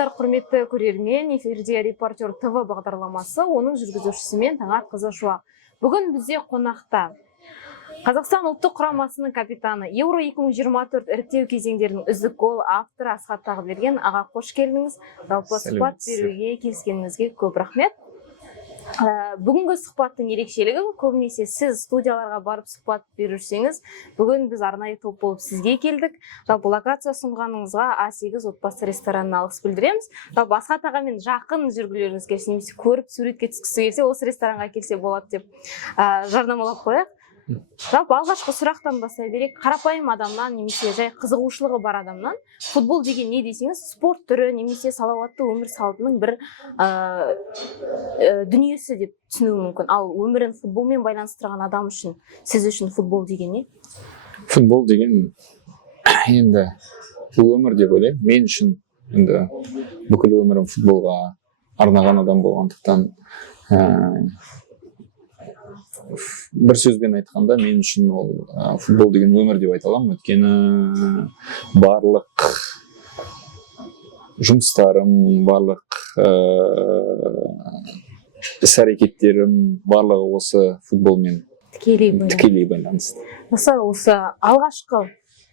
Армысыздар, құрметті көрермен, эфирде Репортер ТВ бағдарламасы, оның жүргізушісімен Таңат Қызышуақ. Бүгін бізде қонақта Қазақстан ұлттық құрамасының капитаны, Еуро 2024 іріктеу кезеңдерінің үздік гол авторы Асхат Тағыберген аға, қош келдіңіз. Жалпы сұхбат беруге келіскеніңізге көп рахмет. Бүгінгі сұхбаттың ерекшелігі көбінесе сіз студияларға барып сұхбат берушіңіз. Бүгін біз арнайы топ болып сізге келдік. Жалпы локация ұсынғаныңызға А8 отбасы ресторанына алғыс білдіреміз. Жалпы Асхат ағамен жақын жүргілеріңіз келсе, немесе көріп суретке түскісі келсе, осы ресторанға келсе болады деп жарнамалап қояйық. Жалпы алғашқы сұрақтан бастай берейік. Қарапайым адамнан немесе жай қызығушылығы бар адамнан футбол деген не десеңіз, спорт түрі немесе салауатты өмір салтының бір дүниесі деп түсінуі мүмкін. Ал өмірін футболмен байланыстырған адам үшін, сіз үшін футбол деген не? Футбол деген енді бұл өмір деп ойлаймын. Мен үшін енді бүкіл өмірім футболға арнаған адам болғандықтан, бір сөзбен айтқанда мен үшін ол футбол деген өмір деп айта аламын. Өйткені барлық жұмыстарым, барлық іс-әрекеттерім барлығы осы футболмен тікелей байланысты. Мысалы, осы алғашқы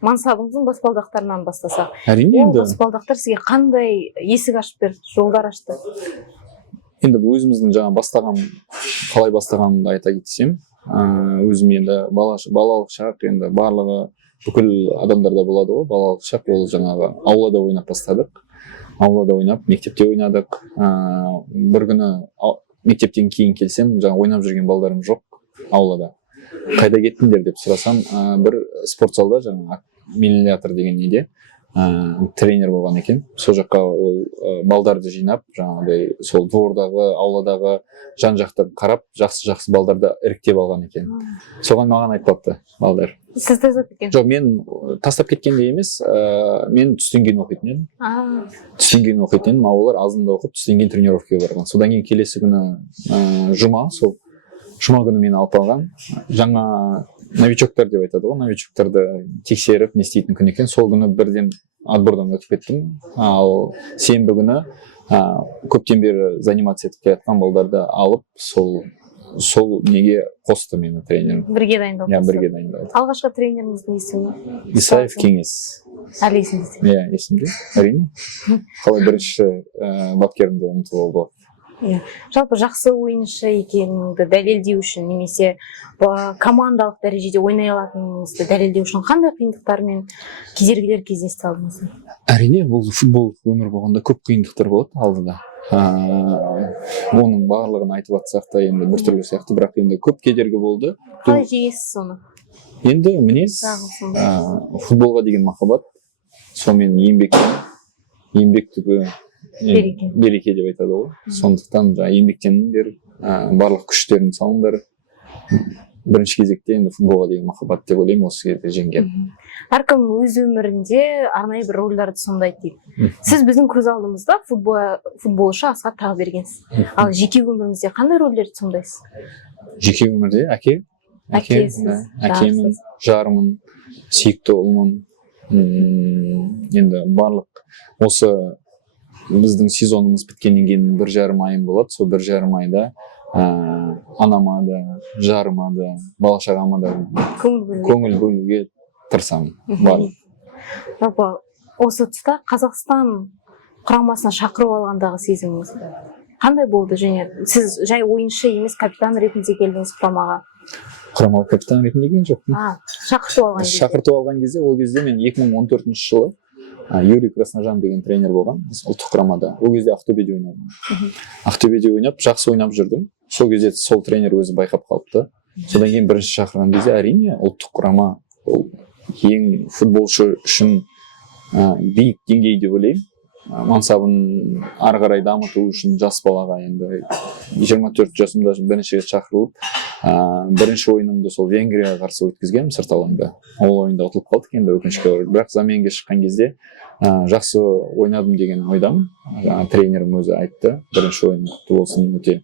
мансабыңыздың баспалдақтарынан бастасақ, әрине енді баспалдақтар сізге қандай есік ашып берді, жолдар ашты? Енді өзіміздің қалай бастағанымды айта кетсем, өзім енді балалық шақ, енді барлығы бүкіл адамдарда болады ғой, балалық шақ, ол жаңағы аулада ойнап бастадық. Аулада ойнап, мектепте ойнадық. Бір күні мектептен кейін келсем, жаңа ойнап жүрген балдарым жоқ аулада. Қайда кеттіңдер деп сұрасам, бір спорт залда, жаңа миллиатор деген неде тренер болған екен. Сол жаққа ол балдарды жинап, жаңағыдай сол двордағы, ауладағы жан-жақты қарап, жақсы балдарды іріктеп алған екен. Соған маған айтпапты балдар. Сіз тастап кеткен? Жоқ, мен тастап кеткенде емес, мен түстен кейін оқитын едім. Түстен кейін оқитын едім, олар азында оқып, түстен кейін тренировкаға барған. Содан кейін келесі күні жұма күні мені алып алған. Жаңа новичоктар деп айтады ғой, новичоктарды тексеріп не істейтін күн екен. Сол күні бірден отбордан өтіп кеттім. Ал сенбі күні көптен бері занимация етіп келатқан балдарды алып, сол неге қосты мені тренерім. Бірге дайындалды. Иә, бірге дайындалды. Алғашқы тренеріңіздің есімі? Исаев Кеңес. Әлі есімде? Иә, есімде, әрине. Қалай бірінші бапкерімді ұмытуға болады. Жалпы жақсы ойыншы екеніңізді дәлелдеу үшін, немесе командалық дәрежеде ойнай алатыныңызды дәлелдеу үшін қандай қиындықтар мен кедергілер кездесті алдыңыз? Әрине, бұл футбол өмір болғанда көп қиындықтар болады алдыда. Оның барлығын айтып атсақ та енді бір түрлі сияқты, бірақ енді көп кедергі болды. Қалай жеңесіз соны? Енді мінез, футболға деген махаббат, сонымен еңбектігі береке деп айтады ғой. Сондықтан еңбектеніңдер, барлық күштерін салыңдар. Бірінші кезекте енді футболға деген махаббат деп ойлаймын, осы жерде жеңген. Әркім өз өмірінде арнайы бір рөлдерді сомдайды дейді. Сіз біздің көз алдымызда футболшы Асхат Тағыбергенсіз. Ал жеке өміріңізде қандай рөлдерді сомдайсыз? Жеке өмірде әкемін, жарымын, сүйікті ұлмын. Енді барлық осы біздің сезонымыз біткеннен кейін 1,5 айым болады. Сол 1,5 айда анама да, жарыма да, бала-шағама да көңіл бөлуге тырысамын. Жалпы осы тұста Қазақстан құрамасына шақырып алғандағы сезіміңіз қандай болды? Және сіз жай ойыншы емес, капитан ретінде келдіңіз құрамаға? Құрамаға капитан ретінде келген жоқпын. Шақырту алған кезде, ол кезде мен 2014 жылы Юрий Красножан деген тренер болған, ұлттық құрамада. Ол кезде Ақтөбеде ойнадым. Ақтөбеде ойнап, жақсы ойнап жүрдім. Сол кезде сол тренер өзі байқап қалыпты. Содан кейін бірінші шақырған кезде әрине ұлттық құрама ең футболшы үшін биік деңгей деп ойлаймын. Мансабын ары қарай дамыту үшін жас балаға енді 24 жасымда бірінші рет шақырылып, бірінші ойынымды сол Венгрияға қарсы өткізгенмін сырт алаңда. Ол ойында ұтылып қалдық енді өкінішке орай. Бірақ заменге шыққан кезде жақсы ойнадым деген ойдамын. Тренерім өзі айтты, бірінші ойын құтты болсын, өте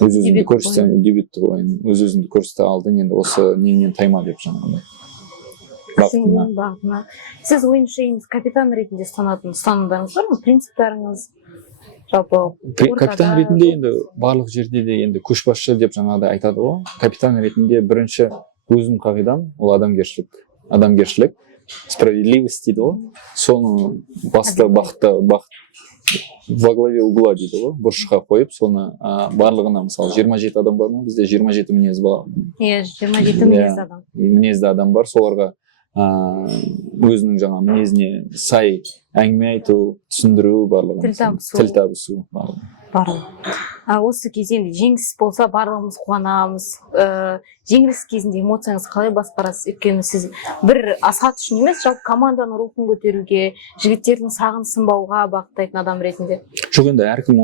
өз-өзіңді көрсетсең, дебюттік ойын, өз-өзіңді көрсете алдың, енді осы неңнен тайма деп жаңағыдай. Сіз ойыншы емес, капитан ретінде ұстанымдарыңыз бар ма? Принциптарыңыз, жалпы капитан ретінде енді барлық жерде де енді көшбасшы деп жаңағыдай айтады ғой. Капитан ретінде бірінші өзім қағидам ол адамгершілік, справедливость дейді ғой. Соны басты бағытта во главе угла дейді ғой, бұрышқа қойып, соны барлығына, мысалы 27 адам бар ма, бізде 27 мінез бар. Иә, 27 мінезді адам. Мінезді адам бар, соларға өзінің жаңа мінезіне сай әңгіме айту, түсіндіру барлығын. Тіл табысу барлығы. Осы кезде енді жеңіс болса барлығымыз қуанамыз. Жеңіліс кезінде эмоцияңыз қалай басқарасыз? Өйткені сіз бір Асхат үшін емес, жалпы команданың рухын көтеруге, жігіттердің сағын сынбауға бағыттайтын адам ретінде. Жоқ, енді әркім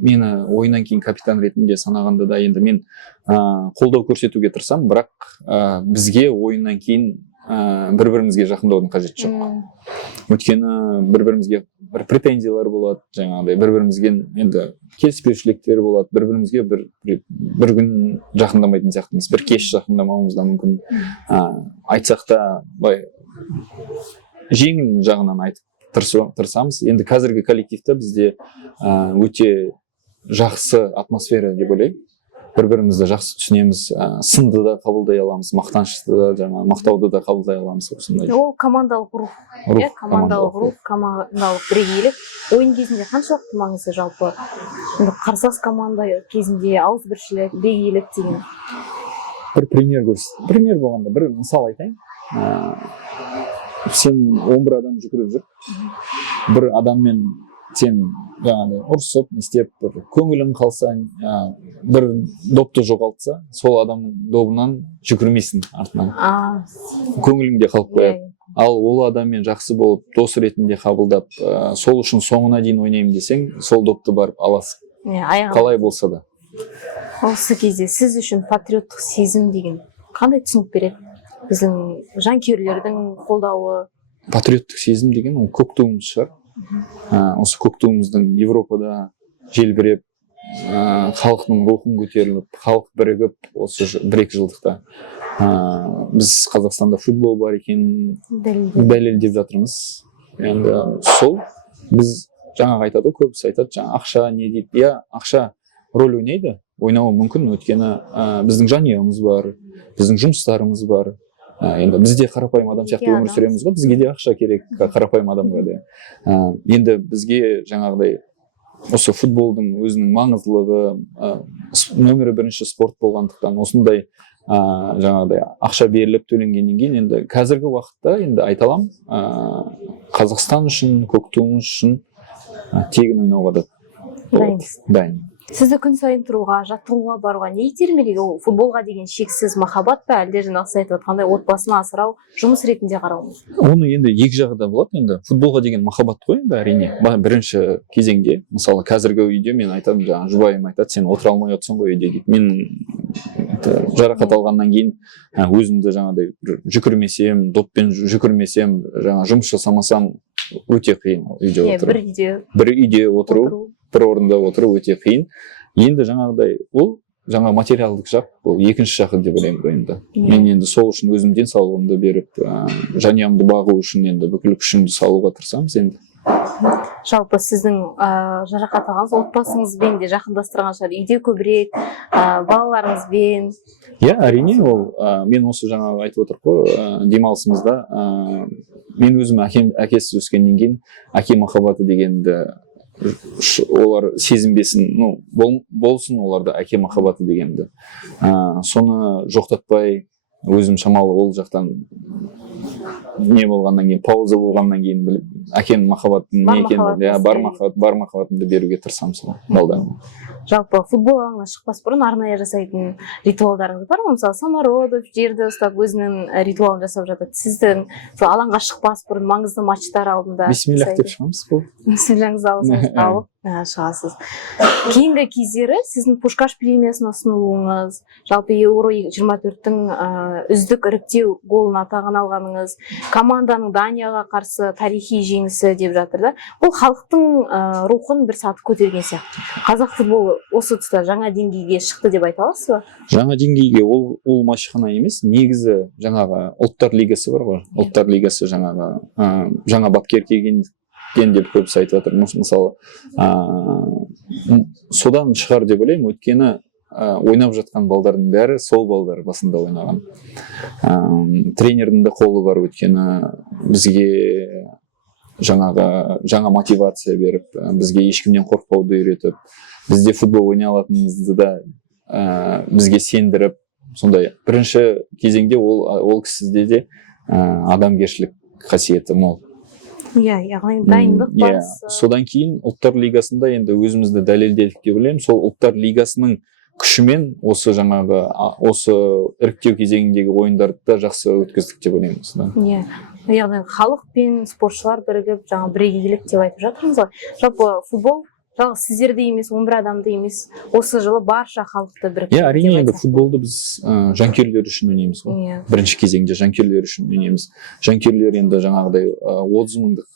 мені ойыннан кейін капитан ретінде санағанда да енді мен қолдау көрсетуге тырысамын, бірақ бізге ойыннан кейін бір-бірімізге жақындаудың қажеті жоқ. Өйткені бір-бірімізге бір претензиялар болады, жаңағыдай бір-бірімізге енді келіспеушіліктер болады, бір-бірімізге бір күн жақындамайтын сияқтымыз, бір кеш жақындамауымыз да мүмкін. Айтсақ та жеңіл жағынан айтып тырысамыз. Енді қазіргі коллективте бізде өте жақсы атмосфера деп ойлаймын. Бір-бірімізді жақсы түсінеміз, сынды да қабылдай аламыз, мақтанышты да, жаңа мақтауды да қабылдай аламыз. Ол командалық рух, командалық бірегейлік. Ойын кезінде қаншалықты маңызды жалпы? Қарсылас команда кезінде ауызбіршілік, бірегейлік деген. Бір пример болғанда, бір мысал айтайын. Сен 11 адам жүгіріп жүр, бір адаммен сен жаңағыдай ұрысып, істеп, бір көңілің қалса, бір допты жоғалтса, сол адамның добынан жүгірмейсің артынан. Көңіліңде қалып қояды. Ал ол адаммен жақсы болып, дос ретінде қабылдап, сол үшін соңына дейін ойнаймын десең, сол допты барып аласың. Қалай болса да. Осы кезде сіз үшін патриоттық сезім деген қандай түсінік береді? Біздің жанкүйерлердің қолдауы. Патриоттық сезім деген ол көк туымыз шығар. Осы көк туымыздың Европада желбіреп, халықтың рухын көтеріліп, халық бірігіп, осы 1-2 жылдықта біз Қазақстанда футбол бар екенін дәлелдеп жатырмыз. Енді сол біз жаңағы айтады, көбісі айтады, жаңа ақша не дейді. Иә, ақша рөл ойнайды, ойнауы мүмкін, өйткені біздің жанұямыз бар, біздің жұмыстарымыз бар. Енді бізде қарапайым адам сияқты өмір сүреміз ғой, бізге де ақша керек, қарапайым адамға да. Енді бізге жаңағыдай осы футболдың өзінің маңыздылығы, нөмірі бірінші спорт болғандықтан осындай жаңағыдай ақша беріліп төленгеннен кейін енді қазіргі уақытта енді айта аламын, Қазақстан үшін, көк туымыз үшін тегін ойнауға да дайын. Сізді күн сайын тұруға, жаттығуға баруға не итермелейді? Ол футболға деген шексіз махаббат па, әлде жаңағы сіз айтып отқандай отбасына асырау, жұмыс ретінде қарау? Оны енді екі жағы да болады. Енді футболға деген махаббат қой енді әрине. Бірінші кезеңде, мысалы қазіргі үйде мен айтамын, жаңағы жұбайым айтады, сен отыра алмай отырсың ғой үйде дейді. Мен жарақат алғаннан кейін өзімді жаңағыдай жүгірмесем, доппен жүгірмесем, жаңа жұмыс жасамасам өте қиын үйде отыру. Бір үйде отыру, бір орында отыру өте қиын. Енді жаңағыдай ол жаңа материалдық жақ, ол екінші жағы деп ойлаймын ғой енді. Мен енді сол үшін өзім денсаулығымды беріп, жанұямды бағу үшін енді бүкіл күшімді салуға тырысамыз енді. Жалпы сіздің жарақат алғаныңыз отбасыңызбен де жақындастырған шығар, үйде көбірек, балаларыңызбен? Иә, әрине, ол мен осы жаңа айтып отырып қой, демалысымызда мен өзім әкесіз өскеннен кейін әке махаббаты дегенді олар сезінбесін, болсын оларда әке махаббаты дегенді. Соны жоқтатпай, өзім шамалы ол жақтан не болғаннан кейін, пауза болғаннан кейін біліп, әкенің махаббатын не екенін, бар махаббатымды беруге тырысамын балдарыма. Жалпы футбол алаңына шықпас бұрын арнайы жасайтын ритуалдарыңыз бар ма? Мысалы, Самородов жерді ұстап өзінің ритуалын жасап жатады. Сіздің алаңға шықпас бұрын маңызды матчтар алдында бисмиллах деп шығамыз бұл. Бисмиллахыңызды аузыңызға алып шығасыз. Кейінгі кездері сіздің Пушкаш премиясына ұсынылуыңыз, жалпы Еуро 24-тің үздік іріктеу голын атағын алғаныңыз, команданың Данияға қарсы тарихи жеңісі деп жатыр да. Бұл халықтың рухын бір саты көтерген сияқты. Қазақ футболы осы тұста жаңа деңгейге шықты деп айта аласыз ба? Жаңа деңгейге ол матч қана емес, негізі жаңағы ұлттар лигасы бар ғой. Ұлттар лигасы жаңағы жаңа бапкер келген деп көбісі айтып жатыр. Мысалы, содан шығар деп ойлаймын, өйткені ойнап жатқан балдардың бәрі сол балдар басында ойнаған. Тренердің де қолы бар, өйткені бізге жаңа мотивация беріп, бізге ешкімнен қорықпауды үйретіп, бізде футбол ойнай алатынымызды да бізге сендіріп, сондай бірінші кезеңде ол кісіде де адамгершілік қасиеті мол. Иә, яғни дайындық бар. Содан кейін ұлттар лигасында енді өзімізді дәлелдедік деп ойлаймын. Сол ұлттар лигасының күшімен осы іріктеу кезеңіндегі ойындарды да жақсы өткіздік деп ойлаймын. Иә, яғни халық пен спортшылар бірігіп, бірегейлік деп айтып жатырмыз ғой. Жалпы футбол жалғыз сіздерді емес, 11 адамды емес, осы жылы барша халықты біріктірді. Әрине, енді футболды біз жанкүйерлер үшін ойнаймыз ғой. Бірінші кезеңде жанкүйерлер үшін ойнаймыз. Жанкүйерлер енді жаңағыдай 30 мыңдық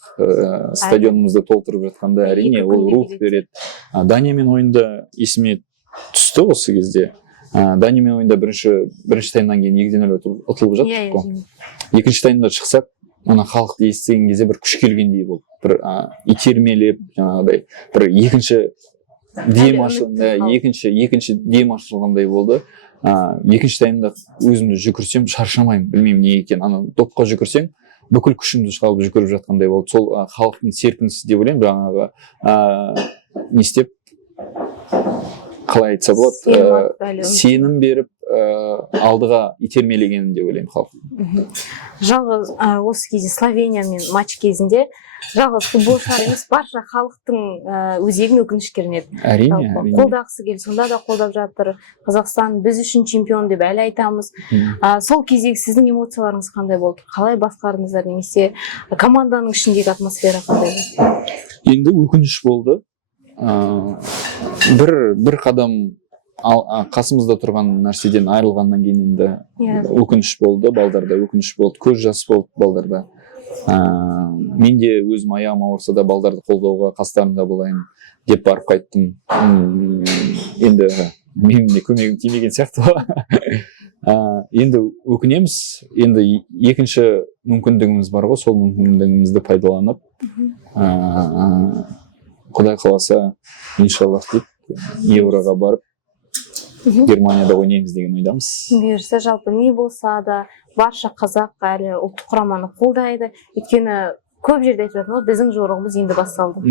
стадионымызды толтырып жатқанда, әрине ол рух береді. Даниямен ойында есіме түсті осы кезде. Даниямен ойында бірінші таймнан кейін 2-0 ұтылып жаттық қой. Екінші таймда шықсақ, оны халықты естіген кезде бір күш келгендей болды. Бір итермелеп, жаңағыдай бір екінші дем ашылғандай болды. Екінші таймда өзімді жүгірсем шаршамаймын, білмеймін не екен. Допқа жүгірсем бүкіл күшімді шығарып жүгіріп жатқандай болды. Сол халықтың серпінісі деп ойлаймын, жаңағы не істеп, қалай айтса болады, сенім беріп алдыға итермелегенін деп ойлаймын халық. Жалғыз осы кезде Словениямен матч кезінде жалғыз футболшылар емес, барша халықтың өзегін өкінішкерінеді. Әрине. Қолдағысы келді, сонда да қолдап жатыр. Қазақстан біз үшін чемпион деп әлі айтамыз. Сол кездегі сіздің эмоцияларыңыз қандай болды? Қалай басқардыңыздар, немесе команданың ішіндегі атмосфера қандай болды? Енді өкініш болды. Бір қадам қасымызда тұрған нәрседен айырылғаннан кейін енді өкініш болды, балдарда өкініш болды, көз жас болды балдарда. Мен де өзім аяғым ауырса да балдарды қолдауға қастарында болайын деп барып қайттым. Енді менің де көмегім тимеген сияқты. Енді өкінеміз, енді екінші мүмкіндігіміз бар ғой, сол мүмкіндігімізді пайдаланып, Құдай қаласа, иншаллах деп, Евроға барып, Германияда ойнаймыз деген ойдамыз. Бұйырса, жалпы не болса да, барша қазақ әлі ұлттық құраманы қолдайды. Өйткені көп жерде айтып жатыр, біздің жорығымыз енді басталды.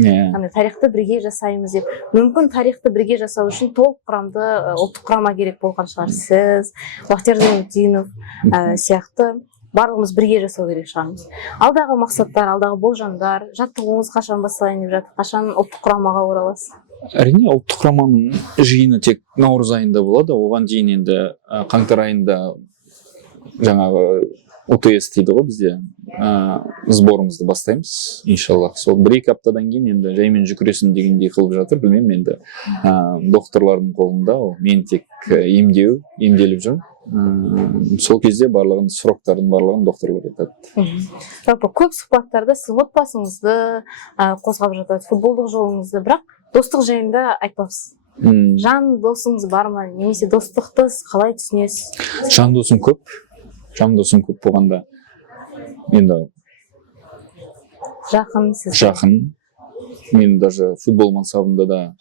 Тарихты бірге жасаймыз деп. Мүмкін тарихты бірге жасау үшін толық құрамды ұлттық құрама керек болған шығар. Сіз, Бақтияр Зайнутдинов сияқты барлығымыз бірге жасау керек шығармыз. Алдағы мақсаттар, алдағы болжамдар, жаттығуыңыз қашан басталайын деп жатыр, қашан ұлттық құрамаға ораласыз? Әрине, ұлттық құраманың жиыны тек наурыз айында болады. Оған дейін енді қаңтар айында жаңағы ОТС дейді ғой бізде, сборымызды бастаймыз, иншаллах. Сол 1-2 аптадан кейін енді жаймен жүгіресің дегендей қылып жатыр, білмеймін енді. Докторлардың қолында, мен тек емделіп жүрмін. Сол кезде барлығын сұрақтардың барлығын докторлар айтады. Жалпы көп сұхбаттарда сіз отбасыңызды қозғап жатады, футболдық жолыңызды, бірақ достық жайында айтпапсыз. Жан досыңыз бар ма, немесе достықты қалай түсінесіз? Жан досым көп болғанда енді жақын. Мен даже футбол мансабында да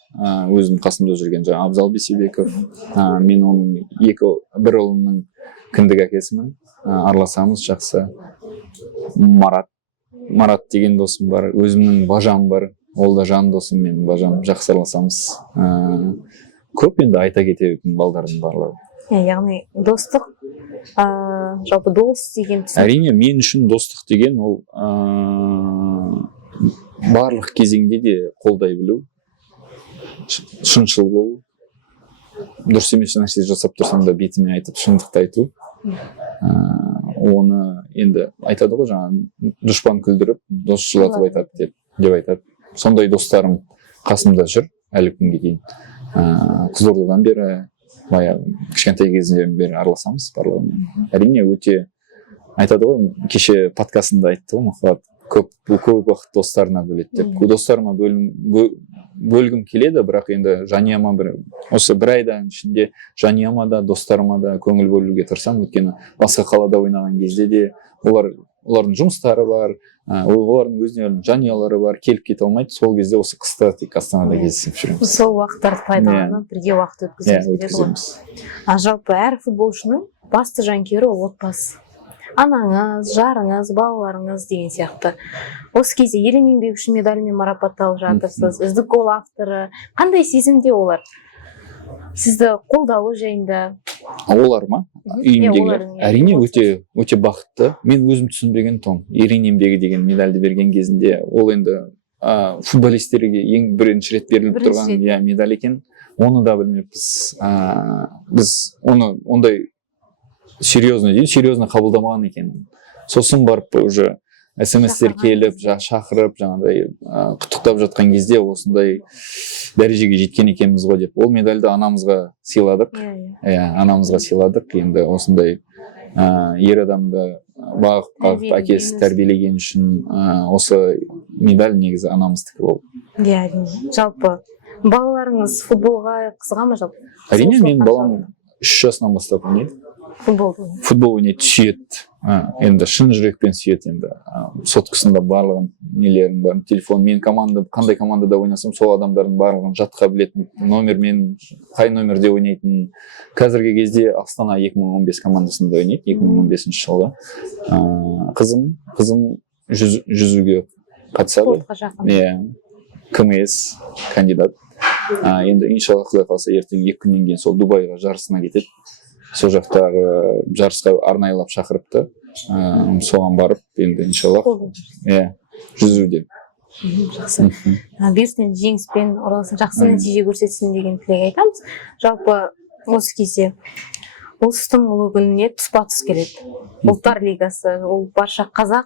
өзім қасымда жүрген Абзал Бейсебеков, мен оның бір ұлының кіндік әкесімін, араласамыз жақсы. Марат деген досым бар, өзімнің бажам бар, ол да жан досым, мен бажам, жақсы араласамыз. Көп енді айта кететін балдардың барлығы. Яғни достық, жалпы дос деген түсін. Әрине, мен үшін достық деген ол барлық кезеңде де қолдай білу, шыншыл болу, дұрыс емес нәрсе жасап тұрсам да бетіме айтып шындықты айту. Оны енді айтады ғой, жаңа дұшпан күлдіріп, дос жылатып айтады деп айтады. Сондай достарым қасымда жүр әлі күнге дейін. Қызылордадан бері, кішкентай кезімнен бері араласамыз барлығымен. Әрине өте айтады ғой, кеше подкастында айтты ғой, Мұхат, көп уақыт достарына бөледі деп. Достарыма бөлгім келеді, бірақ енді жанұяма осы бір айдан ішінде жанұяма да, достарыма да көңіл бөлуге тырысамын. Өйткені басқа қалада ойнаған кезде де олар олардың жұмыстары бар, олардың өздерінің жанұялары бар, келіп кете алмайды. Сол кезде осы қыста тек Астанада кездесіп жүреміз. Сол уақыттарды пайдаланып бірге уақыт өткіземіз. Жалпы әр футболшының басты жанкүйері ол отбасы. Анаңыз, жарыңыз, балаларыңыз деген сияқты. Осы кезде ерен еңбегі үшін медальмен марапатталып жатырсыз. Үздік гол авторы. Қандай сезімде олар? Сізді қолдауы жайында? Олар ма? Үйімдегілер. Әрине өте бақытты. Мен өзім түсінбеген том. Ерен еңбегі деген медальді берген кезінде ол енді футболистерге ең бірінші рет беріліп тұрған медаль екен. Оны да білмеппіз. Біз оны ондай серьезно қабылдамаған екен. Сосын барып уже смс-тер келіп, шақырып, жаңағыдай құттықтап жатқан кезде осындай дәрежеге жеткен екенбіз ғой деп. Ол медальді анамызға сыйладық. Анамызға сыйладық. Енді осындай ер адамды бағып әкесі тәрбиелеген үшін осы медаль негізі анамыздікі болды. Жалпы балаларыңыз футболға қызыға ма жалпы? Әрине, мен балам 3 жасынан бастап ойнайды. Футбол ойнайды, сүйеді. Енді шын жүрекпен сүйеді. Енді соткасында барлығын нелерін бар, телефон, мен қандай командада ойнасам, сол адамдардың барлығын жатқа білетін, номермен, қай номерде ойнайтын. Қазіргі кезде Астана 2015 командасында ойнайды, 2015 жылғы. Қызым жүзуге қатысады. КМС кандидат. Енді иншалла Құдай қаласа ертең 2 күннен кейін сол Дубайға жарысына кетеді. Сол жақтағы жарысқа арнайлап шақырыпты. Соған барып, енді иншалла жүзуде. Жақсы. Бұйырсын жеңіспен оралсын, жақсы нәтиже көрсетсін деген тілек айтамыз. Жалпы осы кезде ұлыстың ұлы күніне тұспа-тұс келеді. Ұлттар лигасы, ол барша қазақ,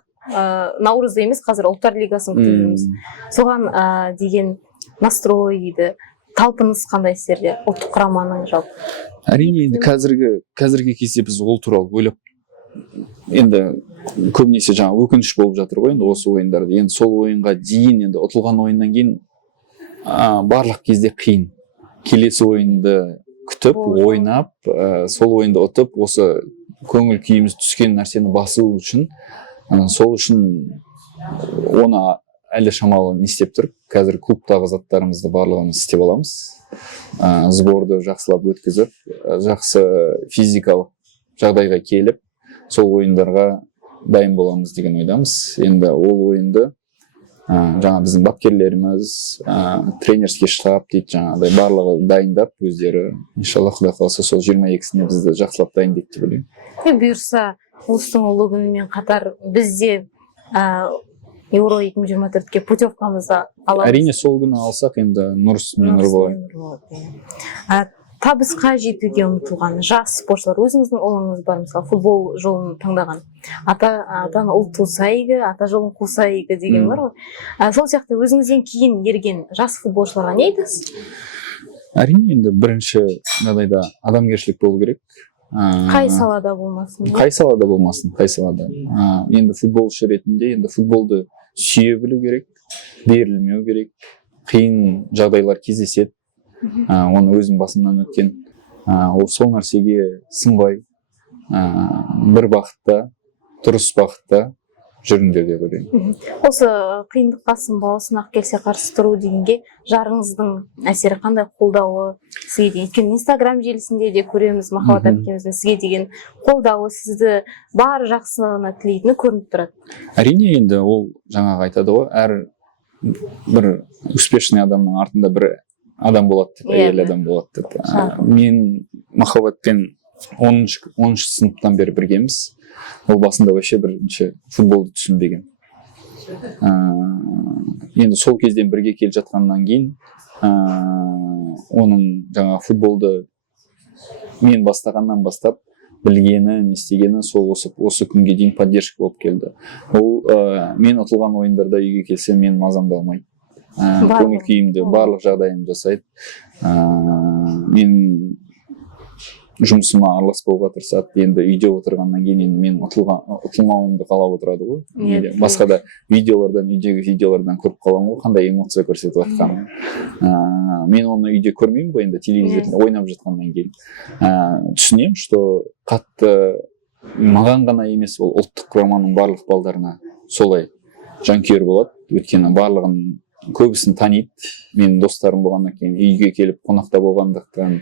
наурызда емес, қазір ұлттар лигасын күтеміз. Соған деген настрой дейді, талпыныс қандай сіздерде ұлттық құраманың жалпы? Әрине, енді қазіргі кезде біз ол туралы ойлап, енді көбінесе жаңа өкініш болып жатыр ғой, енді осы ойындарды. Енді сол ойынға дейін, енді ұтылған ойыннан кейін барлық кезде қиын. Келесі ойынды күтіп, ойнап, сол ойынды ұтып, осы көңіл күйіміз түскен нәрсені басу үшін, сол үшін оны әлі шамалы не істеп тұр. Қазір клубтағы заттарымызды барлығымыз істеп аламыз. Сборды жақсылап өткізіп, жақсы физикалық жағдайға келіп, сол ойындарға дайын боламыз деген ойдамыз. Енді ол ойынды жаңа біздің бапкерлеріміз, тренерский штаб дейді, жаңағыдай барлығы дайындап өздері. Иншалла Құдай қаласа сол 22-сіне бізді жақсылап дайындайды деп ойлаймын. Бұйырса, ұлыстың ұлы күнімен қатар бізде Еуро 2024-ке путевкамызды аламыз. Әрине, сол күні алсақ, енді нұр үстіне нұр болады. Табысқа жетуге ұмтылған жас спортшылар, өзіңіздің ұлыңыз бар, мысалы, футбол жолын таңдаған. Атаны ұлт туса игі, ата жолын қуса игі деген бар ғой. Сол сияқты өзіңізден кейін ерген жас футболшыларға не айтасыз? Әрине, енді бірінші жағдайда адамгершілік болу керек. Қай салада болмасын? Қай салада болмасын, қай салада. Енді футболшы ретінде, енді футболды сүйе білу керек, берілмеу керек. Қиын жағдайлар кездеседі. Оны өзім басымнан өткен. Сол нәрсеге сынбай, бір бағытта, дұрыс бағытта жүріңдер деп ойлаймын. Осы қиындыққа сынбау, сынақ келсе қарсы тұру дегенге жарыңыздың әсері қандай, қолдауы сізге деген? Өйткені Инстаграм желісінде де көреміз, Махаббат әпкеміздің сізге деген қолдауы, сізді бар жақсылығына тілейтіні көрініп тұрады. Әрине, енді ол жаңағы айтады ғой, әр бір успешный адамның артында бір адам болады деп, әйел адам болады деп. Мен Махаббатпен 10-шы сыныптан бері біргеміз. Ол басында вообще бірінші футболды түсінбеген. Енді сол кезден бірге келе жатқаннан кейін, оның жаңа футболды мен бастағаннан бастап білгені, не істегені сол осы күнге дейін поддержка болып келді. Ол мен ұтылған ойындарда үйге келсе, мен мазамды алмайды. Көңіл күйімді, барлық жағдайымды жасайды. Мен жұмысыма араласпауға тырысады. Енді үйде отырғаннан кейін енді мен ұтылмауымды қалап отырады ғой. Басқа да үйдегі видеолардан көріп қаламын ғой, қандай эмоция көрсетіп жатқанын. Мен оны үйде көрмеймін ғой, енді телевизорда ойнап жатқаннан кейін. Түсінемін, что қатты маған ғана емес, ол ұлттық құраманың барлық балдарына солай жанкүйер болады. Өйткені барлығын көбісін таниды. Менің достарым болғаннан кейін үйге келіп қонақта болғандықтан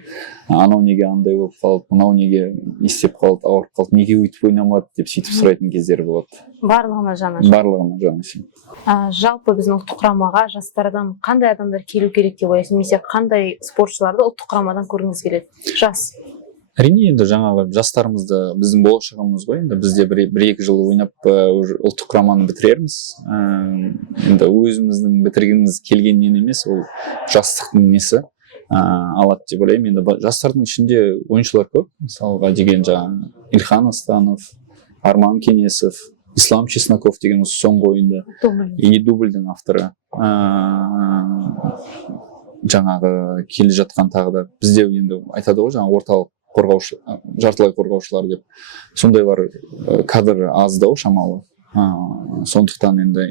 анау неге андай болып қалды, мынау неге не істеп қалды, ауырып қалды, неге өйтіп ойнамады деп сөйтіп сұрайтын кездері болады. Барлығына жаны ашиды. Жалпы біздің ұлттық құрамаға жастардан қандай адамдар келу керек деп ойлайсың, немесе қандай спортшыларды ұлттық құрамадан көргіңіз келеді? Жас. Әрине, енді жаңағы жастарымызды біздің болашағымыз ғой. Енді бізде бір-екі жыл ойнап ұлттық құраманы бітірерміз. Енді өзіміздің бітіргіміз келгеннен емес, ол жастықтың несі алады деп ойлаймын. Енді жастардың ішінде ойыншылар көп. Мысалға деген жаңағы Ильхан Астанов, Арман Кенесов, Ислам Чесноков деген осы соңғы ойында дубльдің авторы. Жаңағы келе жатқан тағы да бізде енді айтады ғой, жаңағы орталық қорғаушы, жартылай қорғаушылар деп. Сондайлар кадр аздау шамалы. Сондықтан енді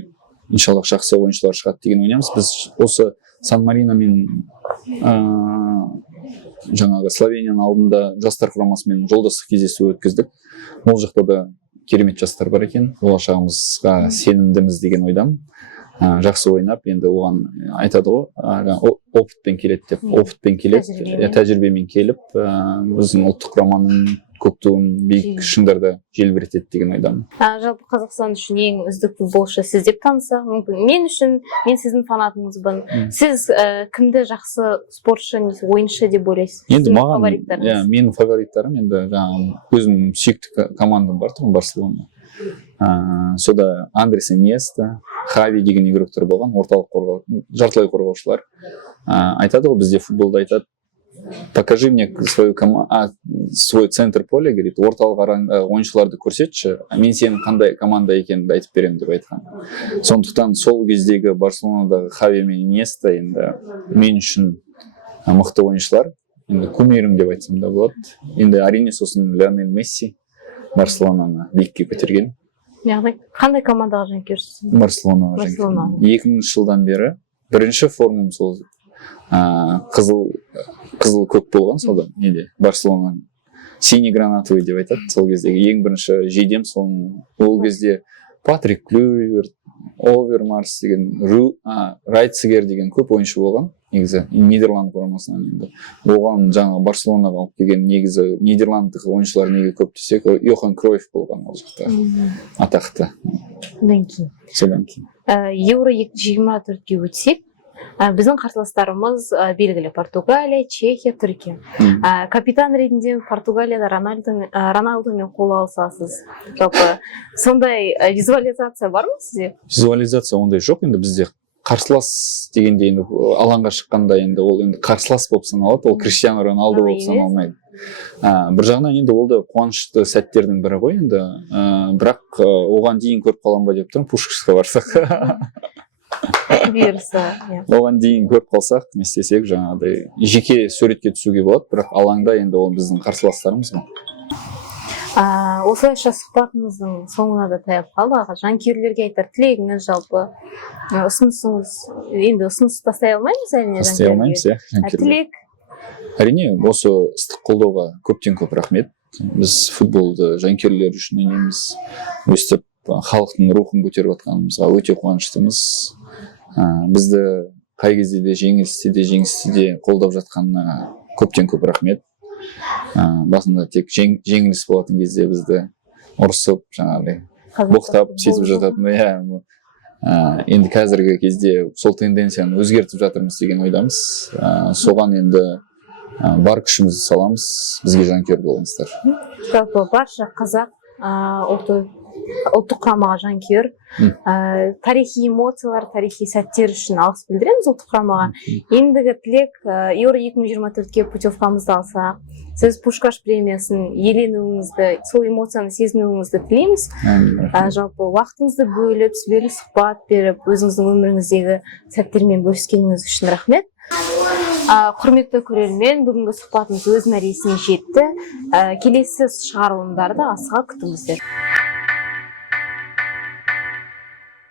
иншаллах жақсы ойыншылар шығады деген ойнаймыз. Біз осы Сан-Марино мен жаңағы Словенияның алдында жастар құрамасымен жолдастық кездесу өткіздік. Ол жақта да керемет жастар бар екен. Болашағымызға сенімдіміз деген ойдамын. Жақсы ойнап, енді оған айтады ғой, опытпен келеді деп. Опытпен келеді, тәжірибемен келіп, өзінің ұлттық құраманың көк туын биік шыңдарда желбіретеді деген ойдамын. Жалпы Қазақстан үшін ең үздік футболшы сіз деп танса, мүмкін мен үшін, мен сіздің фанатыңызбын. Сіз кімді жақсы спортшы, ойыншы деп ойлайсыз? Енді маған, менің фавориттарым, енді өзімнің сүйікті командам бар тұғын, Барселона. Сода Андрес Иньеста, Хави деген игроктар болған, орталық жартылай қорғаушылар. Айтады ғой, бізде футболда айтады, покажи мне свой центр поля, говорит, орталық ойыншыларды көрсетші, мен сенің қандай команда екеніңді айтып беремін деп айтқан. Сондықтан сол кездегі Барселонадағы Хави мен Иньеста енді мен үшін мықты ойыншылар, енді кумирім деп айтсам да болады. Енді әрине сосын Лионель Месси Барселонаны биікке көтерген. Яғни қандай командаға жанкүйерсіз? Барселонаға жанкүйер. 2000 жылдан бері бірінші формам сол қызыл көк болған, солда неде Барселона синий гранатовый деп айтады. Сол кездегі ең бірінші жейдем сол. Ол кезде Патрик Клюверт, Овермарс деген, Райтцегер деген көп ойыншы болған. Негізі Нидерланд құрамасынан енді. Оған жаңағы Барселонаға алып келген негізі Нидерландтық ойыншылар неге көп десек, Йохан Кройф болған ол жақта. Атақты. Содан кейін. Евро 2024-ге өтсек, біздің қарсыластарымыз белгілі Португалия, Чехия, Түркия. Капитан ретінде Португалияда Роналдумен қол алысасыз. Жалпы сондай визуализация бар ма сізде? Визуализация ондай жоқ, енді бізде қарсылас дегенде енді алаңға шыққанда енді ол енді қарсылас болып саналады, ол Криштиану Роналду болып саналмайды. Бір жағынан енді ол да қуанышты сәттердің бірі ғой енді, бірақ оған дейін көріп қалам ба деп тұрмын, Пушкашқа барсақ. Оған дейін көріп қалсақ, не істесек жаңағыдай жеке суретке түсуге болады, бірақ алаңда енді ол біздің қарсыластарымыз ғой. Осылайша сұхбатымыздың соңына да таяп қалды. Жанкүйерлерге айтар тілегіңіз, жалпы ұсынысыңыз, енді ұсыныс тастай алмаймыз әрине. Тастай алмаймыз, тілек. Әрине, осы ыстық қолдауға көптен көп рахмет. Біз футболды жанкүйерлер үшін ойнаймыз, өстіп халықтың рухын көтеріп жатқанымызға өте қуаныштымыз. Бізді қай кезде де жеңісте де қолдап жатқанына көптен көп рахмет. Басында тек жеңіліс болатын кезде бізді ұрысып, жаңағыдай боқтап сөйтіп жататын. Енді қазіргі кезде сол тенденцияны өзгертіп жатырмыз деген ойдамыз. Соған енді бар күшімізді саламыз, бізге жанкүйер болыңыздар. Жалпы барша қазақ ұлттық құрамаға жанкүйер, тарихи эмоциялар, тарихи сәттер үшін алғыс білдіреміз ұлттық құрамаға. Ендігі тілек Евро 2024-ге путевкамызды алса, сіз Пушкаш премиясын еленуіңізді, сол эмоцияны сезінуіңізді тілейміз. Жалпы уақытыңызды бөліп, сүбелі сұхбат беріп, өзіңіздің өміріңіздегі сәттермен бөліскеніңіз үшін рахмет. Құрметті көрермен, бүгінгі сұхбатымыз өз мәресіне жетті. Келесі шығарылымдарды асыға күтіңіздер.